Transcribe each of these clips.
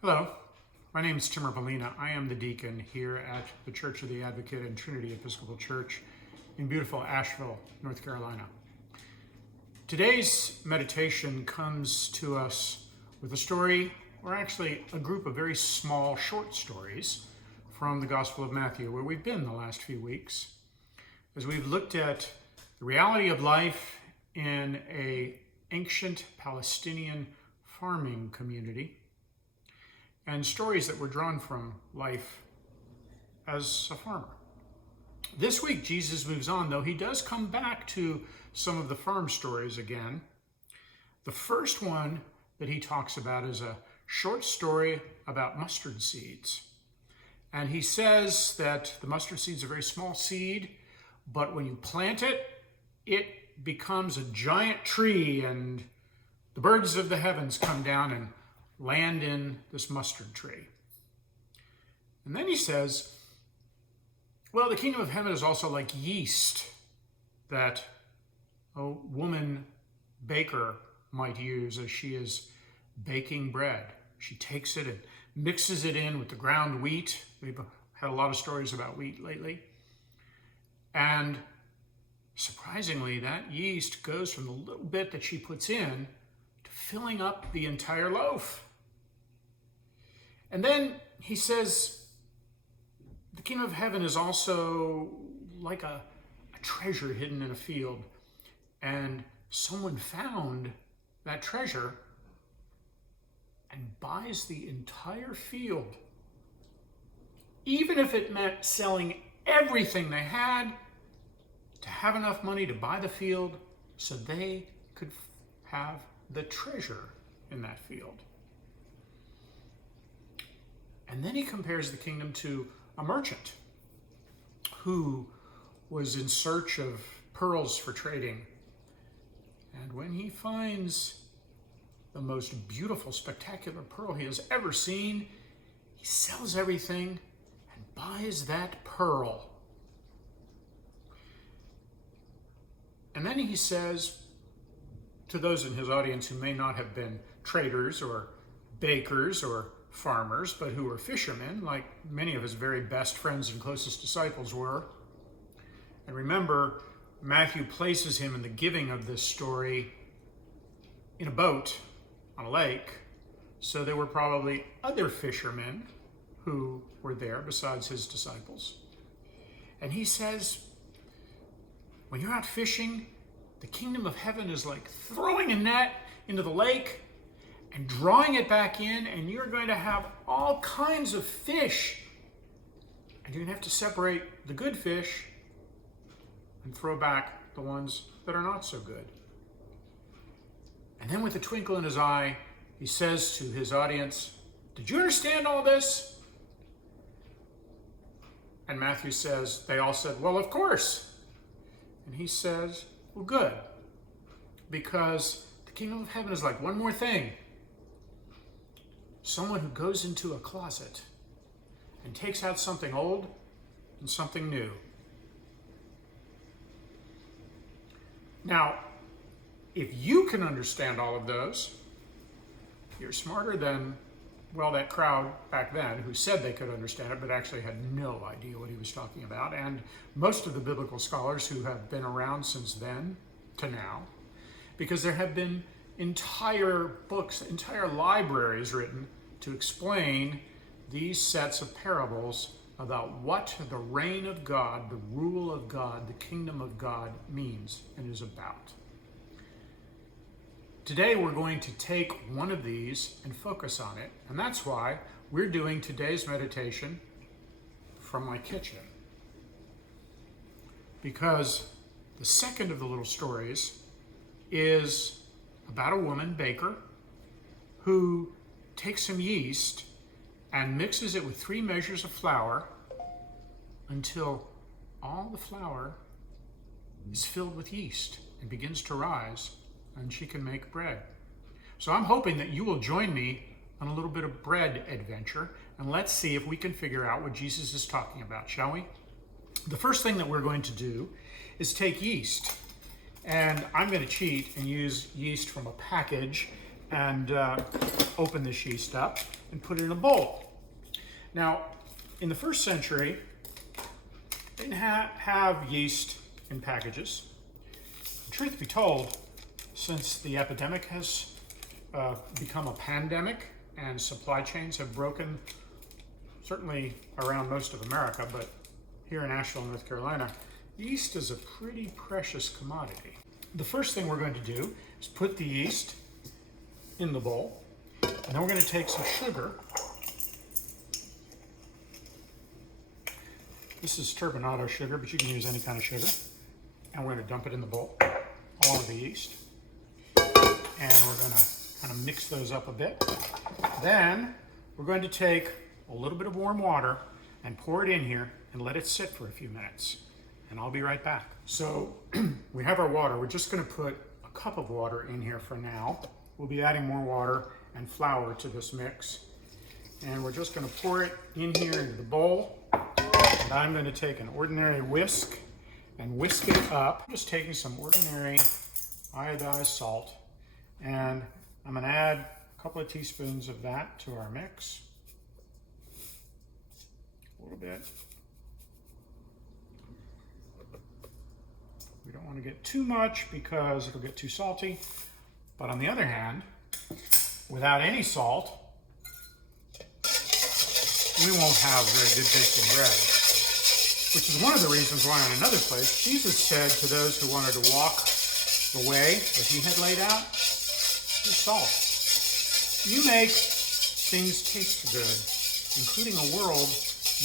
Hello, my name is Tim Merpolina. I am the deacon here at the Church of the Advocate and Trinity Episcopal Church in beautiful Asheville, North Carolina. Today's meditation comes to us with a story, or actually a group of very small short stories from the Gospel of Matthew, where we've been the last few weeks, as we've looked at the reality of life in an ancient Palestinian farming community, and stories that were drawn from life as a farmer. This week, Jesus moves on, though he does come back to some of the farm stories again. The first one that he talks about is a short story about mustard seeds. And he says that the mustard seed is a very small seed, but when you plant it, it becomes a giant tree, and the birds of the heavens come down and land in this mustard tree. And then he says, well, the kingdom of heaven is also like yeast that a woman baker might use as she is baking bread. She takes it and mixes it in with the ground wheat. We've had a lot of stories about wheat lately. And surprisingly, that yeast goes from the little bit that she puts in to filling up the entire loaf. And then he says, the kingdom of heaven is also like a treasure hidden in a field. And someone found that treasure and buys the entire field, even if it meant selling everything they had to have enough money to buy the field so they could have the treasure in that field. And then he compares the kingdom to a merchant who was in search of pearls for trading. And when he finds the most beautiful, spectacular pearl he has ever seen, he sells everything and buys that pearl. And then he says to those in his audience who may not have been traders or bakers or farmers, but who were fishermen, like many of his very best friends and closest disciples were. And remember, Matthew places him in the giving of this story in a boat on a lake, so there were probably other fishermen who were there besides his disciples. And he says, when you're out fishing, the kingdom of heaven is like throwing a net into the lake and drawing it back in, and you're going to have all kinds of fish. And you're going to have to separate the good fish and throw back the ones that are not so good. And then with a twinkle in his eye, he says to his audience, did you understand all this? And Matthew says, they all said, well, of course. And he says, well, good, because the kingdom of heaven is like one more thing. Someone who goes into a closet and takes out something old and something new. Now, if you can understand all of those, you're smarter than, well, that crowd back then who said they could understand it, but actually had no idea what he was talking about. And most of the biblical scholars who have been around since then to now, because there have been entire books, entire libraries written to explain these sets of parables about what the reign of God, the rule of God, the kingdom of God means and is about. Today we're going to take one of these and focus on it, and that's why we're doing today's meditation from my kitchen. Because the second of the little stories is about a woman baker who takes some yeast and mixes it with 3 measures of flour until all the flour is filled with yeast and begins to rise, and she can make bread. So I'm hoping that you will join me on a little bit of bread adventure, and let's see if we can figure out what Jesus is talking about, shall we? The first thing that we're going to do is take yeast. And I'm going to cheat and use yeast from a package and open this yeast up. and put it in a bowl. Now, in the first century, they didn't have yeast in packages. Truth be told, since the epidemic has become a pandemic and supply chains have broken, certainly around most of America, but here in Asheville, North Carolina, yeast is a pretty precious commodity. The first thing we're going to do is put the yeast in the bowl, and then we're going to take some sugar. This is turbinado sugar, but you can use any kind of sugar. And we're going to dump it in the bowl, along with the yeast. And we're going to kind of mix those up a bit. Then we're going to take a little bit of warm water and pour it in here and let it sit for a few minutes. And I'll be right back. So we have our water. We're just going to put a cup of water in here for now. We'll be adding more water and flour to this mix. And we're just going to pour it in here into the bowl. And I'm going to take an ordinary whisk and whisk it up. I'm just taking some ordinary iodized salt, and I'm going to add a couple of teaspoons of that to our mix. A little bit. We don't want to get too much because it'll get too salty. But on the other hand, without any salt, we won't have very good tasting bread. Which is one of the reasons why on another place, Jesus said to those who wanted to walk the way that he had laid out, use salt. You make things taste good, including a world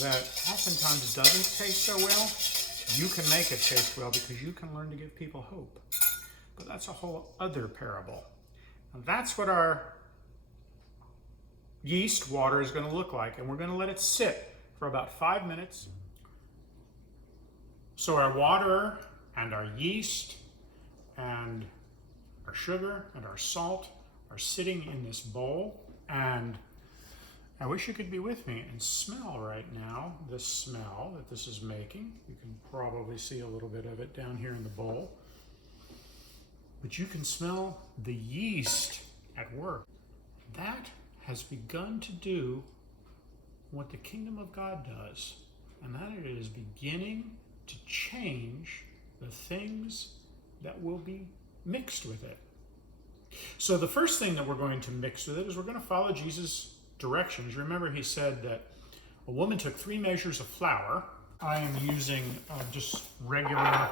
that oftentimes doesn't taste so well. You can make it taste well because you can learn to give people hope. But that's a whole other parable. And that's what our yeast water is going to look like. And we're going to let it sit for about 5 minutes. So our water and our yeast and our sugar and our salt are sitting in this bowl. And I wish you could be with me and smell right now this smell that this is making. You can probably see a little bit of it down here in the bowl. But you can smell the yeast at work. That has begun to do what the kingdom of God does, and that it is beginning to change the things that will be mixed with it. So the first thing that we're going to mix with it is we're going to follow Jesus' directions. Remember, he said that a woman took 3 measures of flour. I am using just regular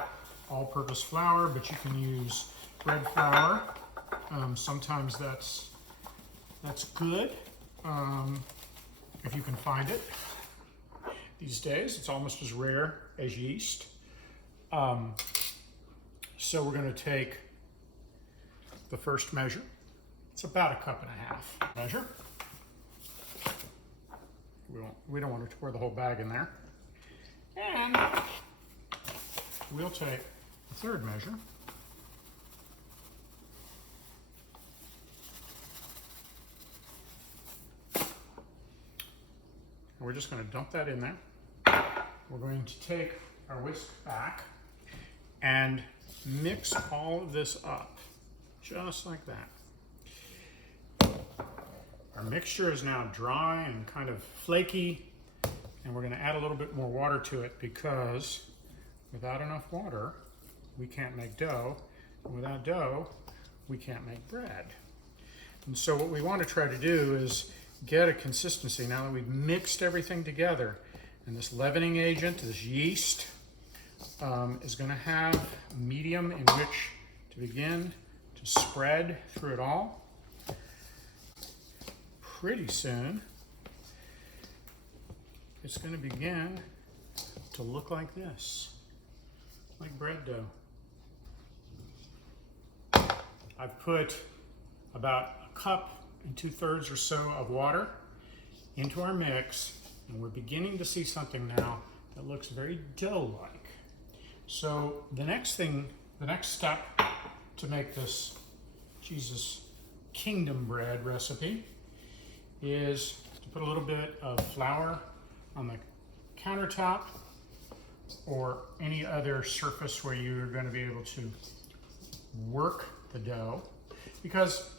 all-purpose flour, but you can use bread flour. Sometimes that's good if you can find it. These days, it's almost as rare as yeast. So we're going to take the first measure. It's about 1.5 cups measure. We don't want to pour the whole bag in there. And we'll take the third measure. And we're just going to dump that in there. We're going to take our whisk back and mix all of this up, just like that. Our mixture is now dry and kind of flaky, and we're going to add a little bit more water to it because without enough water, we can't make dough, and without dough, we can't make bread. And so what we want to try to do is get a consistency now that we've mixed everything together. And this leavening agent, this yeast, is going to have a medium in which to begin to spread through it all. Pretty soon, it's going to begin to look like this, like bread dough. I've put about 1 cup and 2/3 or so of water into our mix, and we're beginning to see something now that looks very dough-like. So the next step to make this Jesus Kingdom bread recipe is to put a little bit of flour on the countertop or any other surface where you're going to be able to work the dough. Because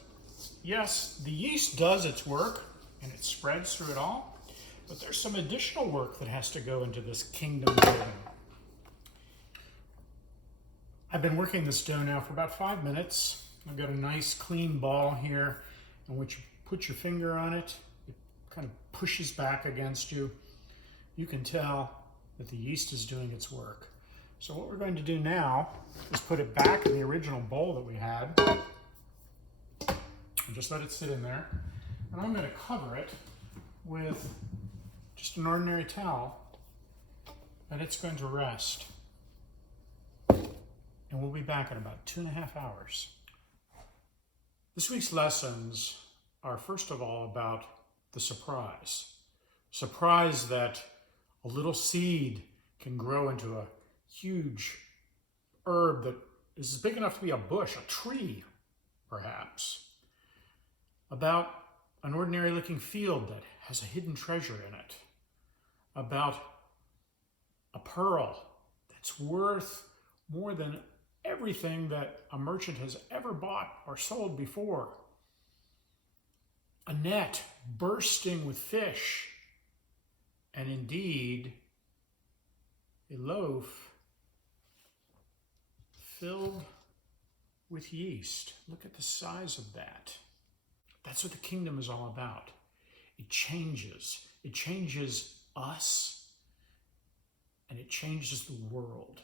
yes, the yeast does its work, and it spreads through it all. But there's some additional work that has to go into this kingdom building. I've been working this dough now for about 5 minutes. I've got a nice clean ball here, and when you put your finger on it, it kind of pushes back against you. You can tell that the yeast is doing its work. So what we're going to do now is put it back in the original bowl that we had, and just let it sit in there. And I'm going to cover it with just an ordinary towel, and it's going to rest. And we'll be back in about 2.5 hours. This week's lessons are first of all about the surprise. Surprise that a little seed can grow into a huge herb that is big enough to be a bush, a tree, perhaps. About an ordinary looking field that has a hidden treasure in it. About a pearl that's worth more than everything that a merchant has ever bought or sold before. A net bursting with fish, and indeed a loaf filled with yeast. Look at the size of that. That's what the kingdom is all about. It changes. It changes us, and it changes the world.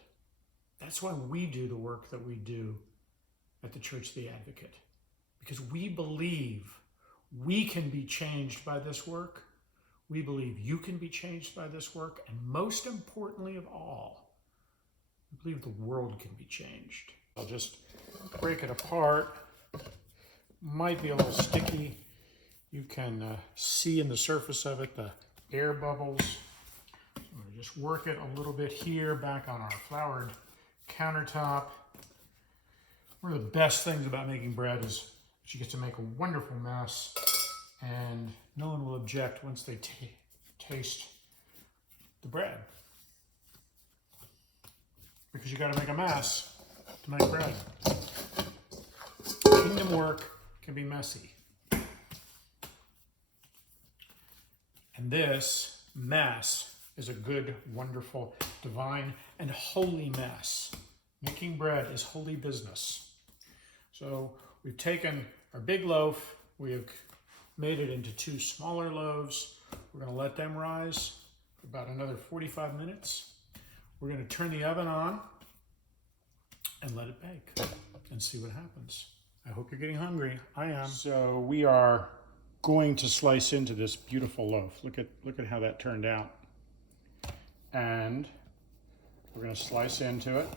That's why we do the work that we do at the Church of the Advocate, because we believe we can be changed by this work. We believe you can be changed by this work, and most importantly of all, we believe the world can be changed. I'll just break it apart. Might be a little sticky. You can see in the surface of it the air bubbles. So I'm going to just work it a little bit here back on our floured countertop. One of the best things about making bread is that you get to make a wonderful mess, and no one will object once they taste the bread. Because you got to make a mess to make bread. Kingdom work can be messy. And this mess is a good, wonderful, divine, and holy mess. Making bread is holy business. So we've taken our big loaf, we have made it into 2 smaller loaves. We're going to let them rise for about another 45 minutes. We're going to turn the oven on and let it bake and see what happens. I hope you're getting hungry. I am. So we are going to slice into this beautiful loaf. Look at how that turned out. And we're going to slice into it.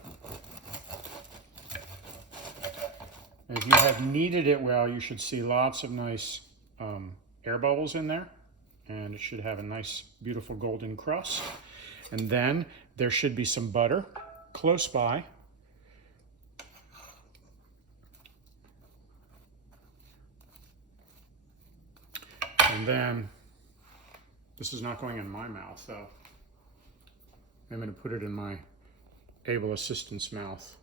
And if you have kneaded it well, you should see lots of nice air bubbles in there. And it should have a nice, beautiful golden crust. And then there should be some butter close by. And then, this is not going in my mouth, though. I'm going to put it in my able assistant's mouth.